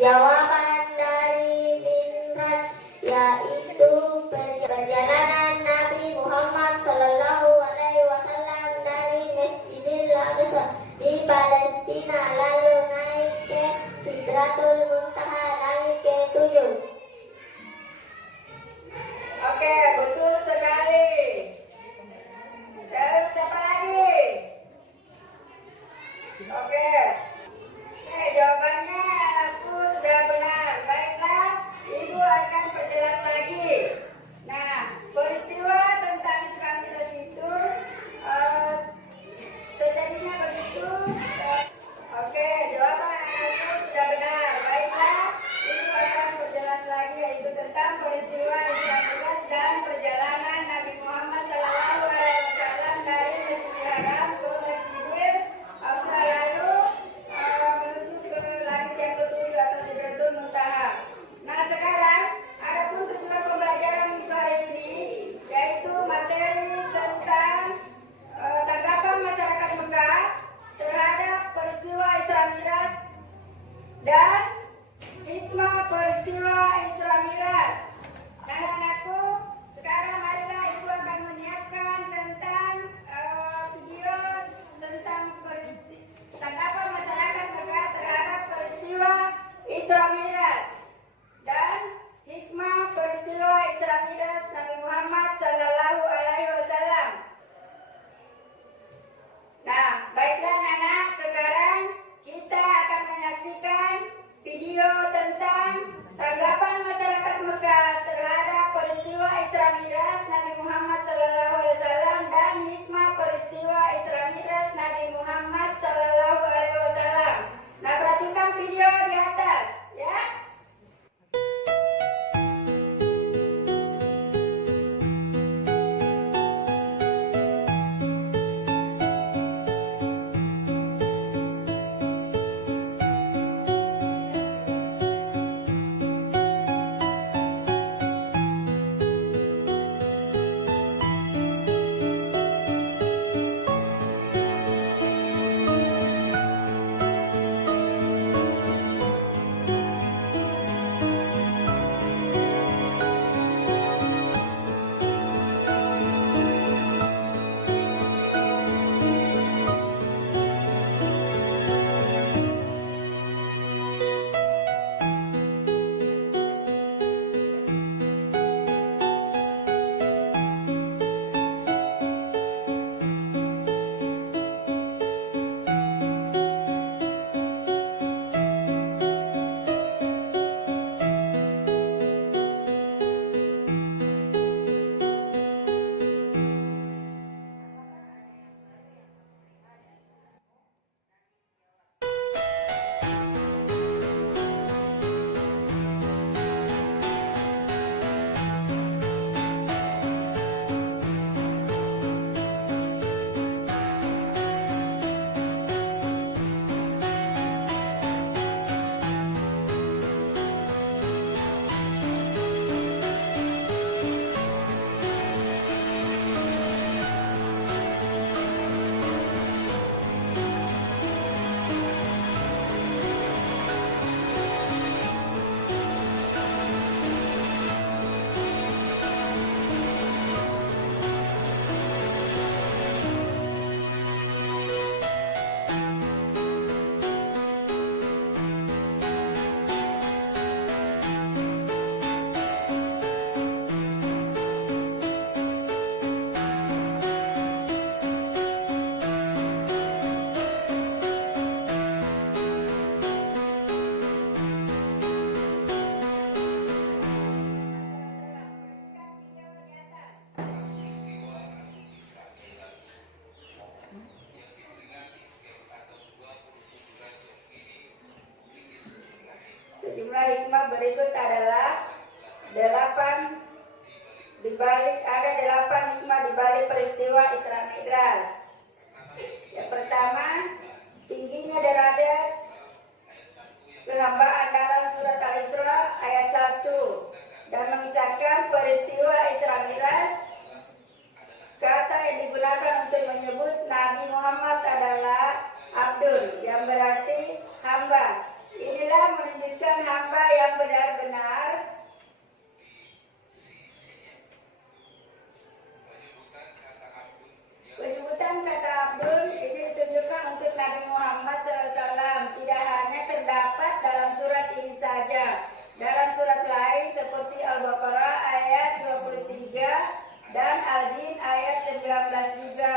Jawaban dari Minraj yaitu perjalanan Nabi Muhammad Sallallahu Alaihi Wasallam dari Masjidil Aqsa di Palestina lalu naik ke Sidratul Muntaha, langit ke-7. Oke, betul sekali. Terus siapa lagi? Oke, jawabannya anakku sudah benar. Baiklah, Ibu akan perjelas lagi. Nah, peristiwa tentang Isra Mi'raj itu terjadinya begitu. Oke, jawaban anakku sudah benar. Baiklah, Ibu akan perjelas lagi, yaitu tentang peristiwa Isra Mi'raj dan perjalanan Nabi Muhammad Sallallahu Alaihi Wasallam dari Masjidil Haram ke Masjidil Aqsa lalu menuju ke langit yang ke-7 atau Sidratul Muntaha. Nah, sekarang adapun tujuan pembelajaran hari ini yaitu materi tentang tanggapan masyarakat Mekah terhadap peristiwa Isra Mi'raj dan hikmah peristiwa Isra Mi'raj. Anak-anakku, sekarang marilah Ibu akan menyiapkan tentang video tentang tanggapan masyarakat Mekah terhadap peristiwa Isra Mi'raj dan hikmah peristiwa Isra Mi'raj Nabi Muhammad Sallallahu Alaihi Wasallam. Nah, baiklah anak-anak, sekarang kita akan menyaksikan video tentang tanggapan masyarakat Mekah terhadap peristiwa Isra Mi'raj Nabi Muhammad Sallallahu Alaihi Wasallam dan hikmah peristiwa Isra Mi'raj Nabi Muhammad Sallallahu Alaihi Wasallam. Nah, perhatikan video di atas, ya. Sejumlah hikmah berikut adalah 8 hikmah dibalik peristiwa Isra Mi'raj. Yang pertama, tingginya derajat kehambaan dalam surat Al-Isra ayat 1 dan mengisahkan peristiwa Isra Mi'raj. Kata yang digunakan untuk menyebut Nabi Muhammad adalah Abdul, yang berarti hamba. Inilah menunjukkan benar-benar penyebutan kata Abdul ini ditujukan untuk Nabi Muhammad SAW. Tidak hanya terdapat dalam surat ini saja, dalam surat lain seperti Al-Baqarah ayat 23 dan Al-Jin ayat 19 juga.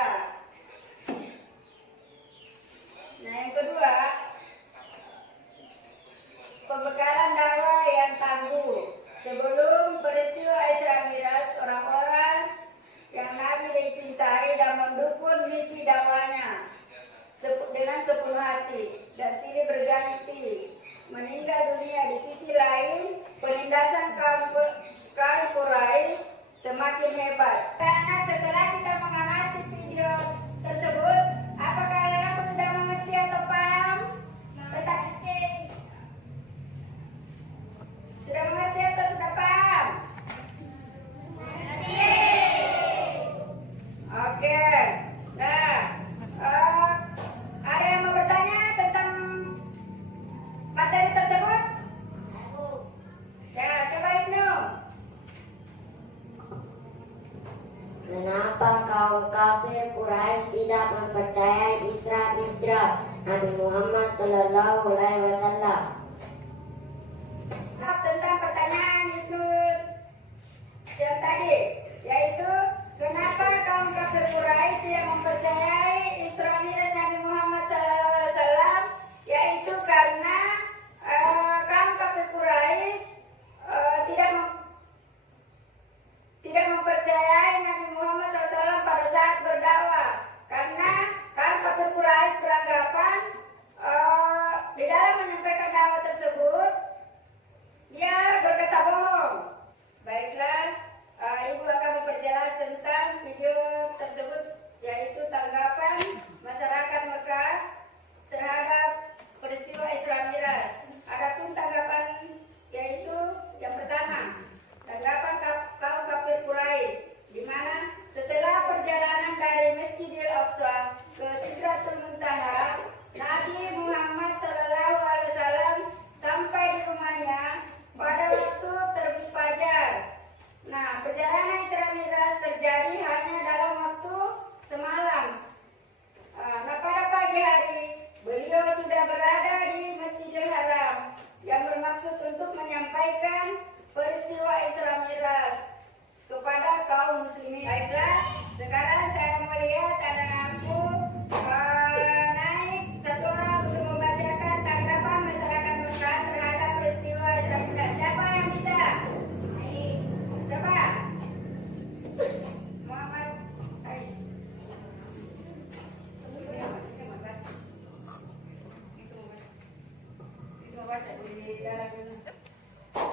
Nah, yang kedua, pembekalan dakwah yang tangguh. Sebelum peristiwa Isra Miraj, orang-orang yang Nabi dicintai dan mendukung misi dakwahnya dengan sepenuh hati dan silih berganti meninggal dunia. Di sisi lain, penindasan kaum Quraisy semakin hebat. Karena setelah kita mengamati video tersebut, apakah anak-anakku sudah mengerti atau paham? Sudah mengerti atau sudah paham? Oke. Nah, ada yang mau bertanya tentang materi tersebut? Ya, coba Ibnu. Kenapa kaum kafir Quraisy tidak mempercayai Isra Mi'raj Nabi Muhammad Sallallahu Alaihi Wasallam? Tentang pertanyaan Ibnu yang tadi, yaitu kenapa kaum kafir Quraisy tidak mempercayai Isra Mi'raj Nabi Muhammad SAW? Yaitu karena kaum kafir Quraisy tidak mempercayai Nabi Muhammad SAW pada saat berdakwah. Karena kaum kafir Quraisy beranggapan di dalam menyampaikan dakwah tersebut dia berkata bohong. Baiklah, Ibu akan memperjelas tentang video tersebut, yaitu tanggapan masyarakat Mekah terhadap peristiwa Isra Mi'raj. Adapun tanggapan yaitu yang pertama, tanggapan kaum kafir Quraisy, di mana setelah perjalanan dari Masjidil Aqsa ke Sidratul Muntaha, Nabi Muhammad SAW sampai di rumahnya pada waktu terbit fajar. Nah, perjalanan Isra Mi'raj terjadi hanya dalam waktu semalam. Nah, pada pagi hari beliau sudah berada di Masjidil Haram yang bermaksud untuk menyampaikan peristiwa Isra Mi'raj kepada kaum muslimin. Baiklah, sekarang saya melihat anak-anakku naik satu orang untuk membacakan tanggapan masyarakat Mekah terhadap peristiwa Isra Mi'raj. Siapa yang bisa? Coba. Muhammad.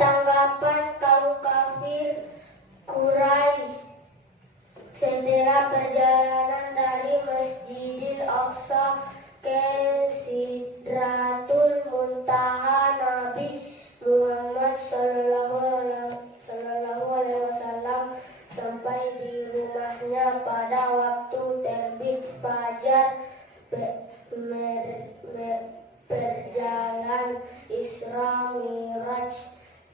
Tanggapan kaum kafir Quraisy setelah perjalanan dari Masjidil Aqsa ke Sidratul Muntaha, Nabi Muhammad Sallallahu Alaihi Wasallam sampai di rumahnya pada waktu terbit fajar. Perjalanan Isra Mi'raj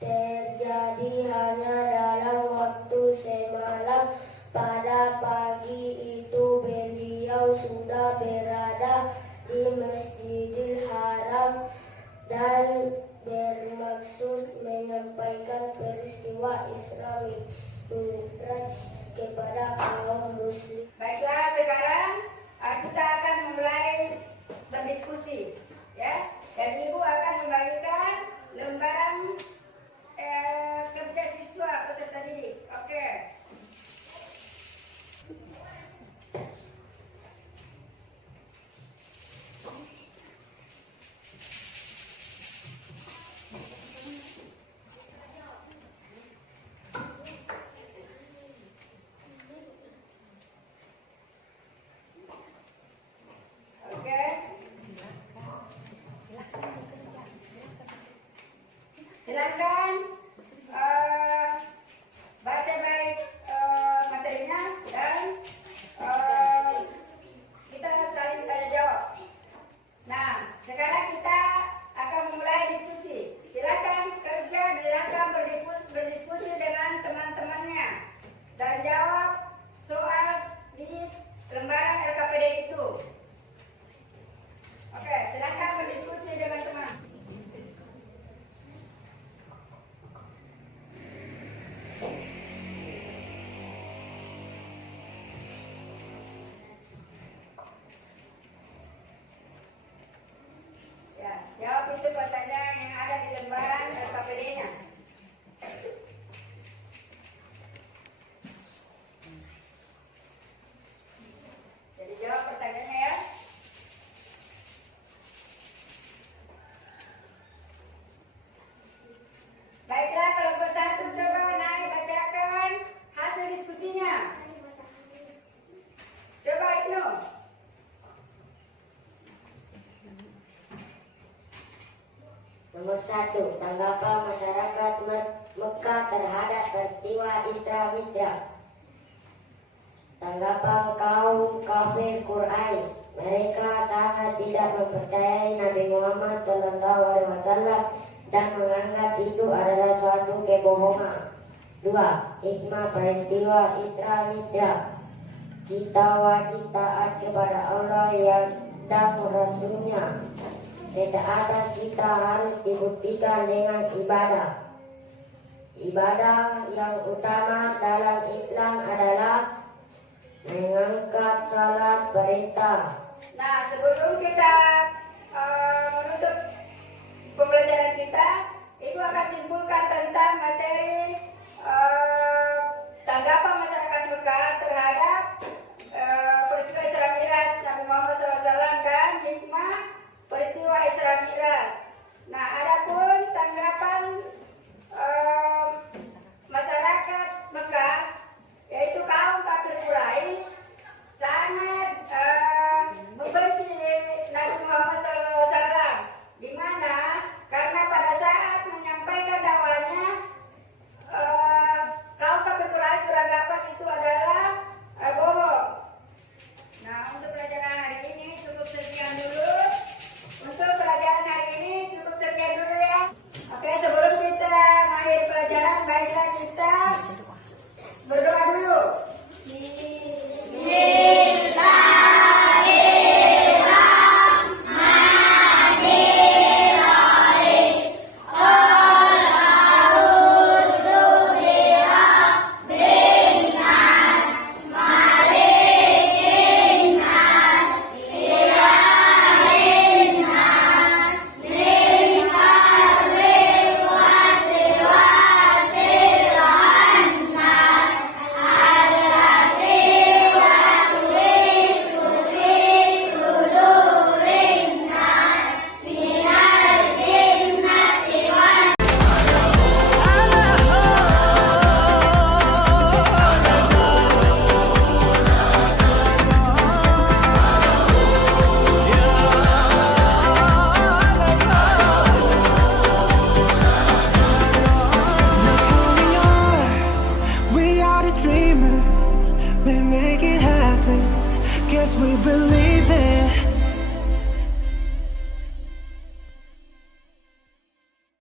terjadi hanya dalam waktu semalam. Pada pagi itu beliau sudah berada di Masjidil Haram dan bermaksud menyampaikan peristiwa Isra Mi'raj kepada kaum muslim. Baiklah, sekarang kita akan mulai berdiskusi, ya. Dan Ibu akan membagikan lembaran kerja siswa peserta didik. Oke. Oke. Nomor 1. Tanggapan masyarakat Mekah terhadap peristiwa Isra Mi'raj. Tanggapan kaum kafir Quraisy, mereka sangat tidak mempercayai Nabi Muhammad SAW dan menganggap itu adalah suatu kebohongan. 2. Hikmah peristiwa Isra Mi'raj. Kita wajib taat kepada Allah dan Rasul-Nya. Ketaatan kita harus dibuktikan dengan ibadah. Ibadah yang utama dalam Islam adalah mengangkat salat perintah. Nah, sebelum kita menutup pembelajaran kita, Ibu akan simpulkan tentang materi tanggapan masyarakat Mekah terhadap peristiwa Isra Mi'raj Nabi Muhammad SAW dan hikmah peristiwa Isra Mi'raj. Nah, adapun tanggapan masyarakat Mekah, yaitu kaum kafir Quraisy, sangat membenci Nabi Muhammad SAW. Di mana? Karena pada saat menyampaikan dakwahnya, kaum kafir Quraisy beranggapan itu adalah bohong. Nah, untuk pelajaran hari ini cukup sekian dulu. Untuk pelajaran hari ini cukup sekian dulu ya. Oke, sebelum kita mengakhiri pelajaran, baiklah kita berdoa dulu. We make it happen. Guess we believe it.